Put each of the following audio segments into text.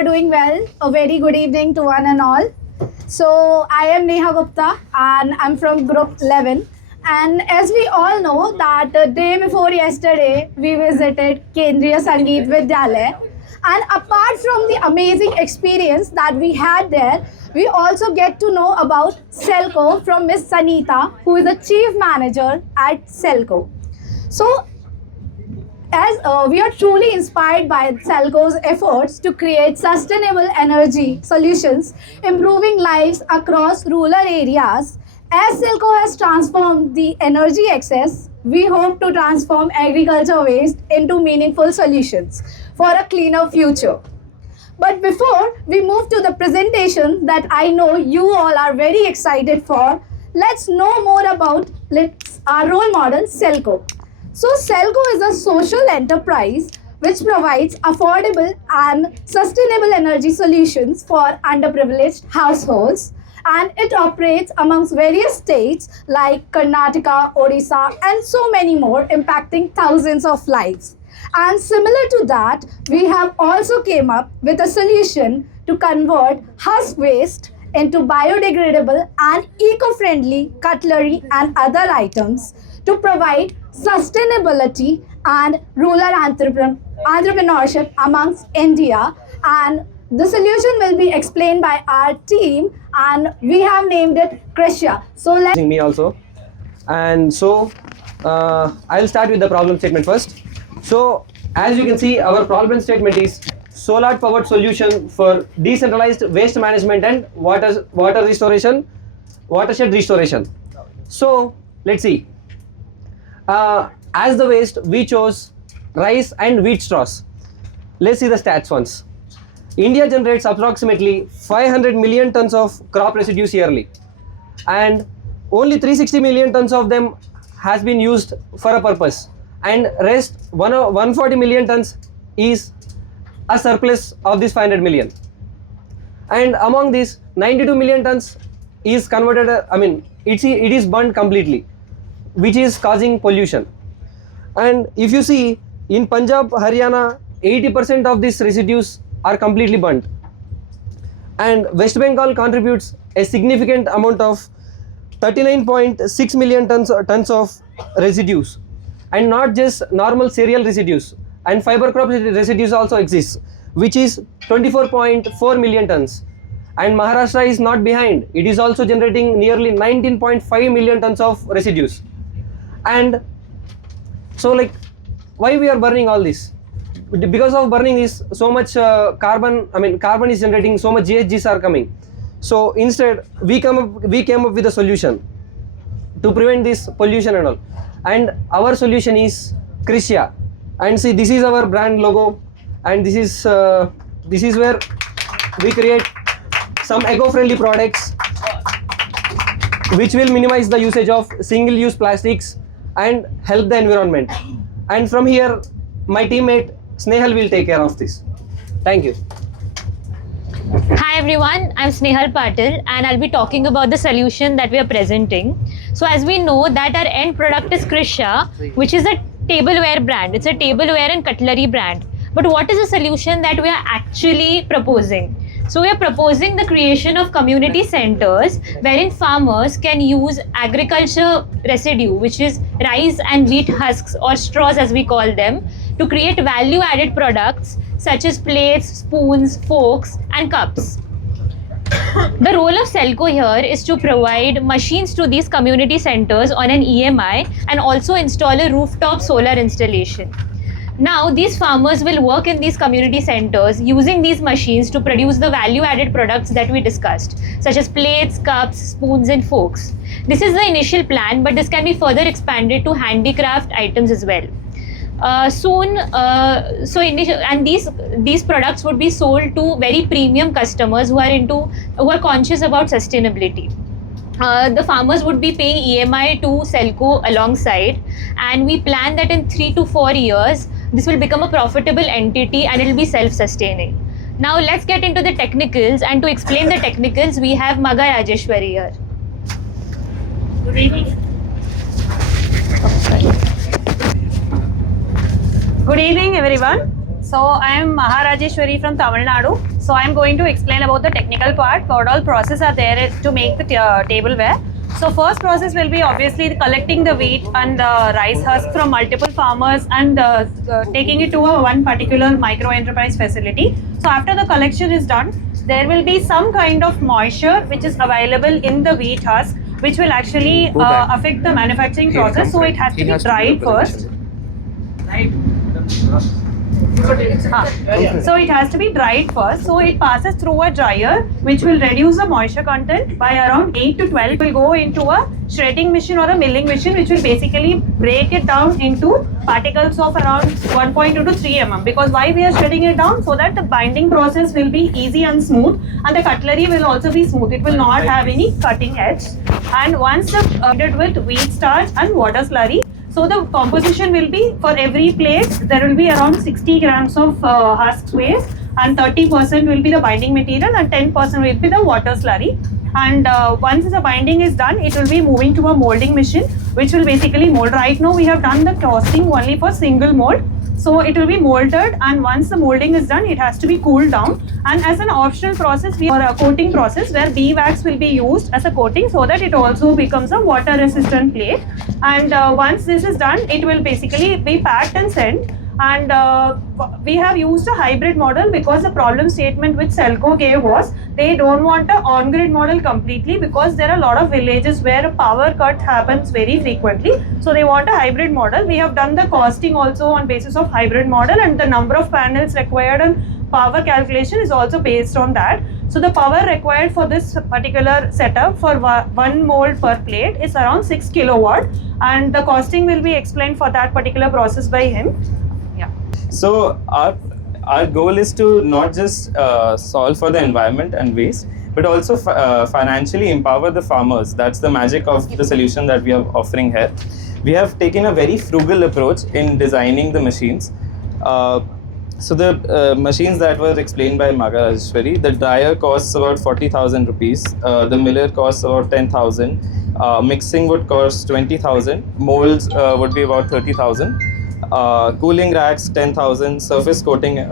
are doing well. A very good evening to one and all. So I am Neha Gupta and I'm from Group 11. And as we all know that the day before yesterday, we visited Kendriya Sangeet Vidyalaya. And apart from the amazing experience that we had there, we also get to know about Selco from Miss Sanita, who is the Chief Manager at Selco. So as we are truly inspired by Selco's efforts to create sustainable energy solutions, improving lives across rural areas. As Selco has transformed the energy excess, we hope to transform agriculture waste into meaningful solutions for a cleaner future. But before we move to the presentation that I know you all are very excited for, let's know more about our role model, Selco. So Selco is a social enterprise which provides affordable and sustainable energy solutions for underprivileged households, and it operates amongst various states like Karnataka, Odisha and so many more, impacting thousands of lives. And similar to that, we have also came up with a solution to convert husk waste into biodegradable and eco-friendly cutlery and other items to provide sustainability and rural entrepreneurship amongst India. And the solution will be explained by our team and we have named it Krisha. So let's me also. And so I'll start with the problem statement first. So as you can see, our problem statement is solar powered solution for decentralized waste management and watershed restoration. So let's see. As the waste, we chose rice and wheat straws. Let's see the stats once. India generates approximately 500 million tons of crop residues yearly, and only 360 million tons of them has been used for a purpose, and rest 140 million tons is a surplus of this 500 million. And among these, 92 million tons is converted, it is burned completely, which is causing pollution. And if you see, in Punjab, Haryana, 80% of these residues are completely burnt. And West Bengal contributes a significant amount of 39.6 million tons of residues. And not just normal cereal residues, and fiber crop residues also exist, which is 24.4 million tons. And Maharashtra is not behind. It is also generating nearly 19.5 million tons of residues. And so, like, why we are burning all this? Because of burning is so much carbon is generating, so much GHGs are coming. So instead we came up with a solution to prevent this pollution and all. And our solution is Krisha. And see, this is our brand logo, and this is where we create some eco-friendly products which will minimize the usage of single-use plastics and help the environment. And from here, my teammate Snehal will take care of this. Thank you. Hi everyone, I'm Snehal Patil and I'll be talking about the solution that we are presenting. So as we know that our end product is Krisha, which is a tableware brand. It's a tableware and cutlery brand. But what is the solution that we are actually proposing? So we are proposing the creation of community centers wherein farmers can use agriculture residue, which is rice and wheat husks or straws as we call them, to create value added products such as plates, spoons, forks and cups. The role of Selco here is to provide machines to these community centers on an EMI and also install a rooftop solar installation. Now these farmers will work in these community centers using these machines to produce the value added products that we discussed, such as plates, cups, spoons and forks. This is the initial plan, but this can be further expanded to handicraft items as well. These products would be sold to very premium customers who are conscious about sustainability. The farmers would be paying EMI to Selco alongside, and we plan that in 3 to 4 years this will become a profitable entity and it will be self-sustaining. Now let's get into the technicals, and to explain the technicals we have Maga Rajeshwari here. Good evening. Good evening everyone. So I am Maharajeshwari from Tamil Nadu. So I'm going to explain about the technical part. What all process are there to make the tableware. So first process will be obviously collecting the wheat and the rice husk from multiple farmers and taking it to one particular micro enterprise facility. So after the collection is done, there will be some kind of moisture which is available in the wheat husk, which will actually affect the manufacturing process. So it has to be dried first. So it has to be dried first. So it passes through a dryer, which will reduce the moisture content by around 8 to 12. It will go into a shredding machine or a milling machine, which will basically break it down into particles of around 1.2 to 3 mm. Because why we are shredding it down? So that the binding process will be easy and smooth, and the cutlery will also be smooth. It will not have any cutting edge. And once the with wheat starch and water slurry, so the composition will be, for every plate, there will be around 60 grams of husk waste, and 30% will be the binding material and 10% will be the water slurry. And once the binding is done, it will be moving to a molding machine, which will basically mold. Right now we have done the casting only for single mold. So it will be molded, and once the molding is done, it has to be cooled down. And as an optional process, we have a coating process where bee wax will be used as a coating, so that it also becomes a water resistant plate. And once this is done, it will basically be packed and sent. And we have used a hybrid model because the problem statement which Selco gave was they don't want a on-grid model completely, because there are a lot of villages where a power cut happens very frequently. So they want a hybrid model. We have done the costing also on basis of hybrid model, and the number of panels required and power calculation is also based on that. So the power required for this particular setup for one mold per plate is around 6 kilowatt, and the costing will be explained for that particular process by him. So our goal is to not just solve for the environment and waste, but also financially empower the farmers. That's the magic of the solution that we are offering here. We have taken a very frugal approach in designing the machines. So the machines that were explained by Magarajeshwari, the dryer costs about 40,000 rupees, the miller costs about 10,000, mixing would cost 20,000, molds would be about 30,000. Cooling racks 10,000, surface coating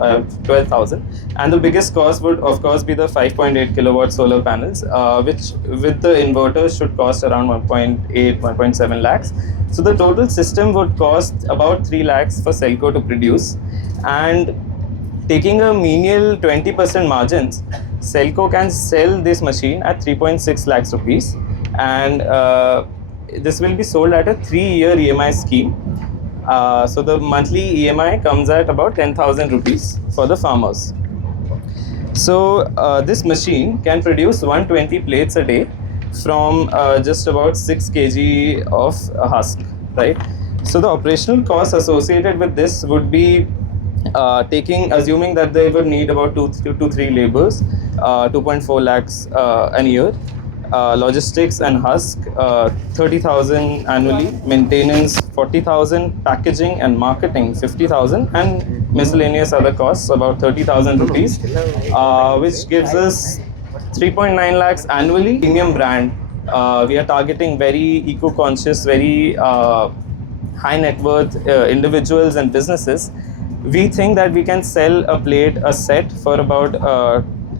12,000, and the biggest cost would of course be the 5.8 kilowatt solar panels, which with the inverters should cost around 1.7 lakhs. So the total system would cost about 3 lakhs for Selco to produce, and taking a menial 20% margins, Selco can sell this machine at 3.6 lakhs rupees, and this will be sold at a 3-year EMI scheme. So the monthly EMI comes at about 10,000 rupees for the farmers. So this machine can produce 120 plates a day from just about 6 kg of husk, right? So the operational costs associated with this would be assuming that they would need about 2 to 3 laborers, 2.4 lakhs a year. Logistics and husk 30,000 annually, maintenance 40,000, packaging and marketing 50,000, and miscellaneous other costs about 30,000 rupees, which gives us 3.9 lakhs annually. Premium brand, we are targeting very eco-conscious, very high net worth individuals and businesses. We think that we can sell a set for about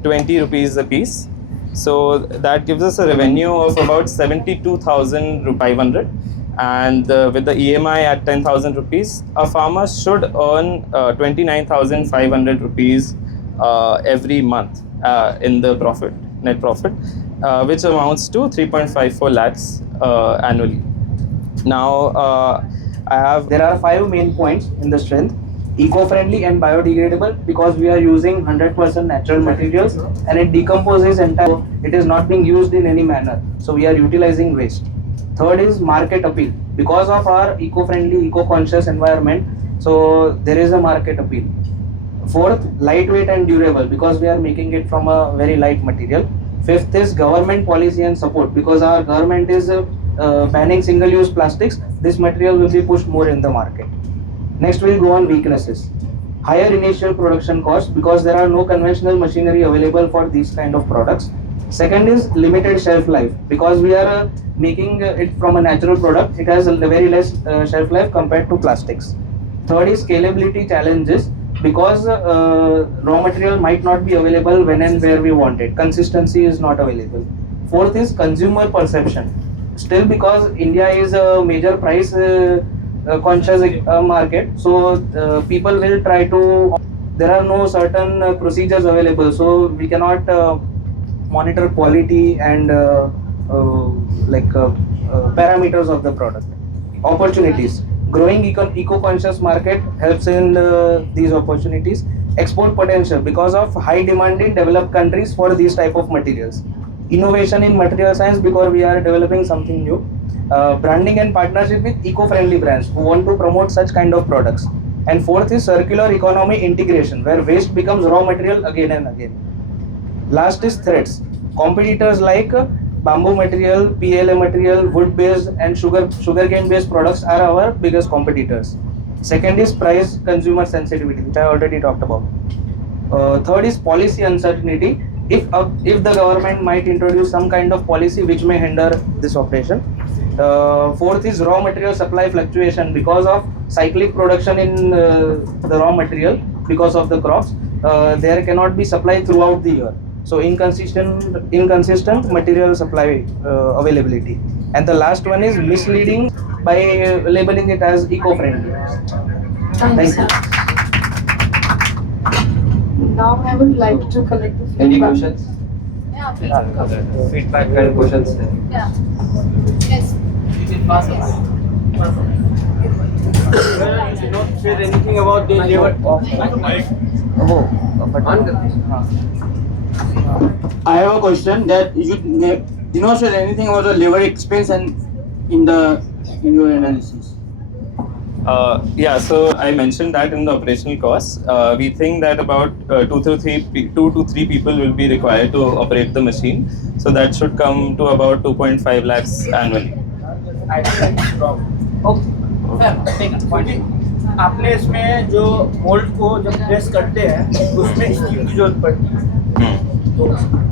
20 rupees a piece. So that gives us a revenue of about 72,500, and with the EMI at 10,000 rupees, a farmer should earn 29,500 rupees every month in the net profit, which amounts to 3.54 lakhs annually. Now there are 5 main points in the strength. Eco-friendly and biodegradable, because we are using 100% natural materials and it decomposes entirely. It is not being used in any manner, so we are utilizing waste. Third is market appeal, because of our eco-friendly, eco-conscious environment, so there is a market appeal. Fourth, lightweight and durable, because we are making it from a very light material. Fifth is government policy and support, because our government is banning single-use plastics. This material will be pushed more in the market. Next we'll go on weaknesses. Higher initial production cost, because there are no conventional machinery available for these kind of products. Second is limited shelf life, because we are making it from a natural product. It has a very less shelf life compared to plastics. Third is scalability challenges, because raw material might not be available when and where we want it. Consistency is not available. Fourth is consumer perception. Still, because India is a major price conscious market, so people will try to. There are no certain procedures available, so we cannot monitor quality and parameters of the product. Opportunities. Growing eco-conscious market helps in these opportunities. Export potential because of high demand in developed countries for these type of materials. Innovation in material science because we are developing something new. Branding and partnership with eco-friendly brands who want to promote such kind of products. And fourth is circular economy integration, where waste becomes raw material again and again. Last is threats. Competitors like bamboo material, PLA material, wood-based and sugarcane-based products are our biggest competitors. Second is price consumer sensitivity, which I already talked about. Third is policy uncertainty. If the government might introduce some kind of policy which may hinder this operation. Fourth is raw material supply fluctuation because of cyclic production in the raw material because of the crops. There cannot be supply throughout the year. So inconsistent material supply availability. And the last one is misleading by labeling it as eco-friendly. Thank you. Now I would like to collect the feedback. Any questions? Yeah, Feedback and questions. yeah. Yes. You not said anything about the labor. I have a question that you did not say anything about the labor expense and in your analysis. So I mentioned that in the operational costs. We think that about 2 to 3 people will be required to operate the machine. So that should come to about 2.5 lakhs annually. I think that's wrong. Okay. आपने इसमें जो mould को जब press करते हैं उसमें steam की जरूरत पड़ती है तो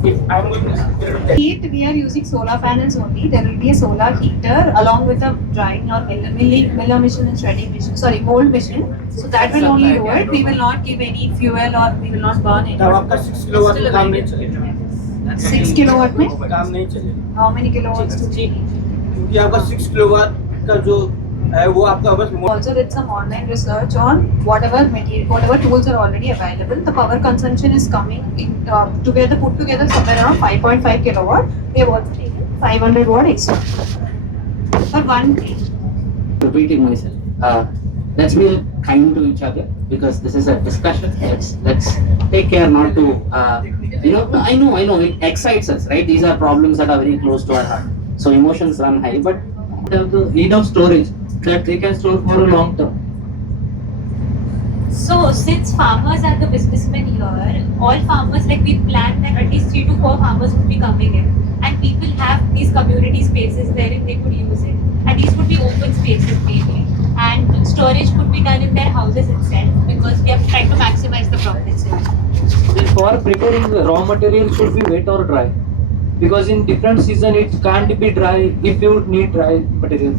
if I'm going to Heat, we are using solar panels only. There will be a solar heater along with a drying or miller machine and shredding machine. Sorry, mold machine. So that will only do it. We will not give any fuel or we will not burn it. तब आपका 6 kilowatt में काम नहीं चलेगा 6 kilowatt में? काम नहीं चलेगा How many kilowatts to take? क्योंकि आपका 6 किलोवाट का जो है वो आपका बस Also did some online research on whatever tools are already available. The power consumption is coming in, put together somewhere around 5.5 kilowatt. We have also taken 500 watt extra for one day. Repeating myself. Let's be kind to each other because this is a discussion. Let's take care not to. I know it excites us, right? These are problems that are very close to our heart. So emotions run high, but have the need of storage that they can store for a long term. So since farmers are the businessmen here, all farmers, like we plan that at least 3 to 4 farmers would be coming in, and people have these community spaces wherein they could use it, and these would be open spaces mainly, and storage could be done in their houses itself because we are trying to maximize the profits here. For preparing the raw material should be wet or dry, because in different season it can't be dry if you need dry material.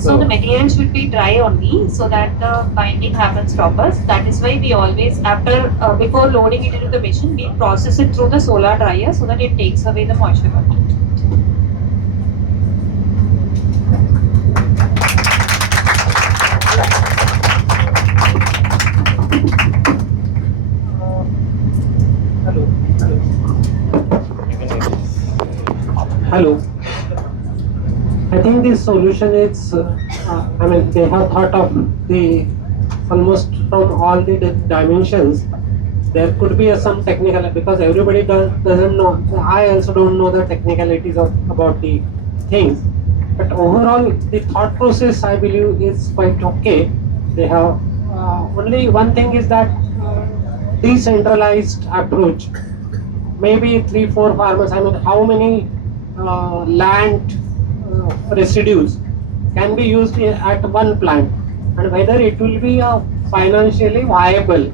So the material should be dry only so that the binding happens proper. That is why we always, before loading it into the machine, we process it through the solar dryer so that it takes away the moisture content. Hello. I think the solution is, they have thought of the almost from all the dimensions. There could be some technical, because everybody doesn't know. I also don't know the technicalities about the things. But overall, the thought process, I believe, is quite okay. They have only one thing is that decentralized approach. Maybe 3-4 farmers. How many land residues can be used at one plant, and whether it will be financially viable.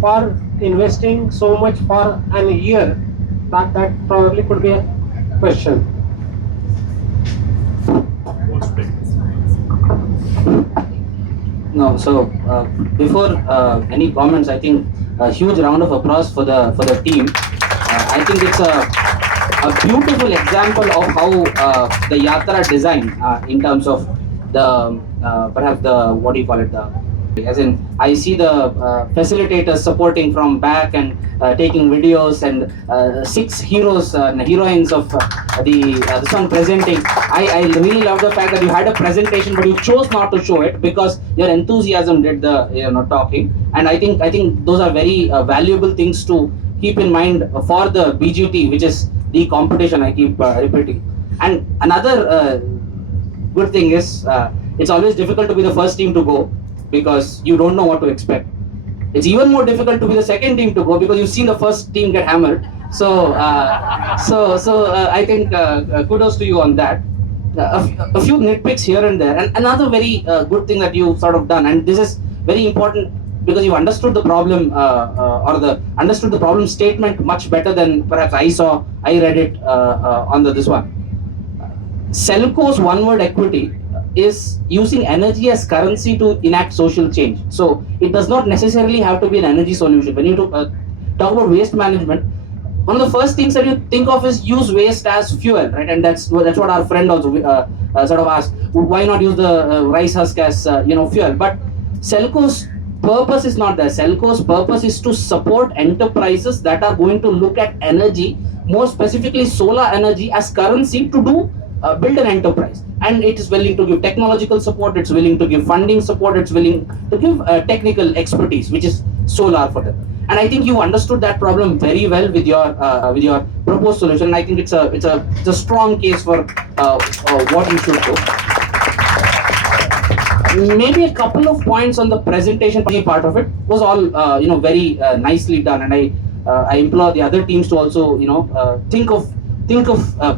For investing so much for an year, that probably could be a question. No, so before any comments, I think a huge round of applause for the team. I think it's a beautiful example of how the Yatra design in terms of the perhaps the what do you call it, the as in I see the facilitators supporting from back and taking videos, and 6 heroes and heroines of this one presenting. I really love the fact that you had a presentation but you chose not to show it because your enthusiasm did the talking, and I think those are very valuable things to keep in mind for the BGT, which is the competition I keep repeating. And another good thing is it's always difficult to be the first team to go because you don't know what to expect. It's even more difficult to be the second team to go because you've seen the first team get hammered. So I think kudos to you on that. A few nitpicks here and there, and another very good thing that you sort of done, and this is very important because you understood the problem or understood the problem statement much better than perhaps I read it on this one. Selco's one-word equity is using energy as currency to enact social change. So it does not necessarily have to be an energy solution. When you talk about waste management, one of the first things that you think of is use waste as fuel, right? And that's what our friend also sort of asked. Why not use the rice husk as fuel? But Selco's purpose is not that. Selco's purpose is to support enterprises that are going to look at energy, more specifically solar energy, as currency to do build an enterprise. And it is willing to give technological support, it's willing to give funding support, it's willing to give technical expertise, which is solar for them. And I think you understood that problem very well with your proposed solution. I think it's a strong case for what you should do. Maybe a couple of points on the presentation part of it was all very nicely done, and I implore the other teams to also think of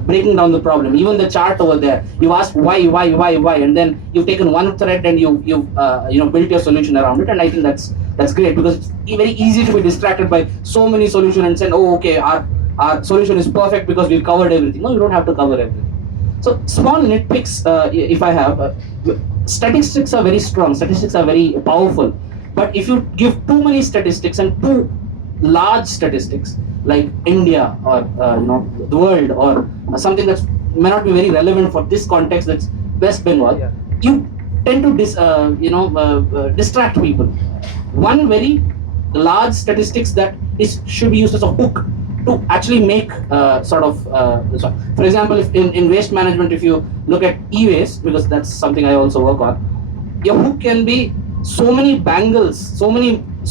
breaking down the problem. Even the chart over there, you ask why, and then you've taken one thread and you've built your solution around it. And I think that's great because it's very easy to be distracted by so many solutions and say, oh, okay, our solution is perfect because we've covered everything. No, you don't have to cover everything. So small nitpicks, if I have, statistics are very strong. Statistics are very powerful. But if you give too many statistics and too large statistics, like India or the world or something that may not be very relevant for this context, that's West Bengal, you tend to distract people. One very large statistics that should be used as a hook to actually make for example, if in waste management, if you look at e-waste, because that's something I also work on, your hook can be so many bangles, so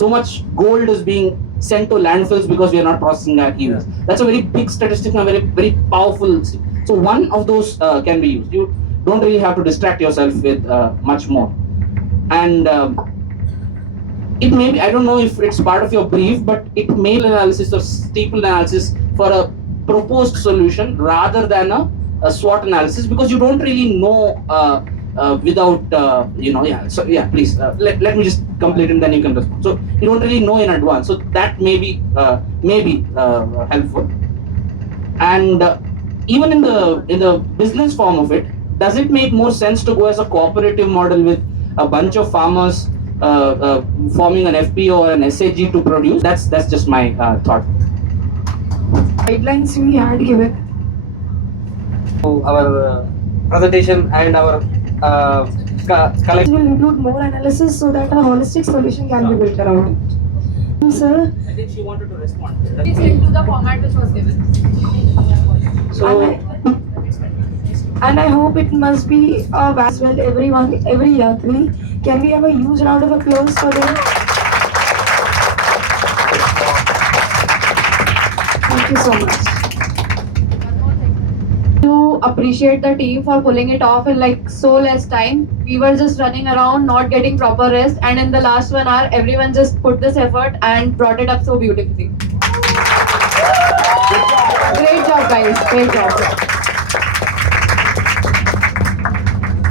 much gold is being sent to landfills because we are not processing that e-waste. That's a very big statistic and a very, very powerful. So one of those can be used. You don't really have to distract yourself with much more. And it may be, I don't know if it's part of your brief, but it may be analysis or steeple analysis for a proposed solution rather than a SWOT analysis, because you don't really know without so yeah, please let me just complete and then you can respond. So you don't really know in advance, so that may be helpful. And even in the business form of it, does it make more sense to go as a cooperative model with a bunch of farmers forming an FPO or an SAG to produce? That's just my thought. Guidelines we had given. Our presentation and our This will include more analysis so that a holistic solution can be built around it. Sir, I think she wanted to respond. it's into the format which was given. So, and I hope it must be as well. Everyone, every yatri, can we have a huge round of applause for them? Thank you so much. To appreciate the team for pulling it off in like so less time. We were just running around, not getting proper rest, and in the last 1 hour, everyone just put this effort and brought it up so beautifully. Great job, guys. Great job.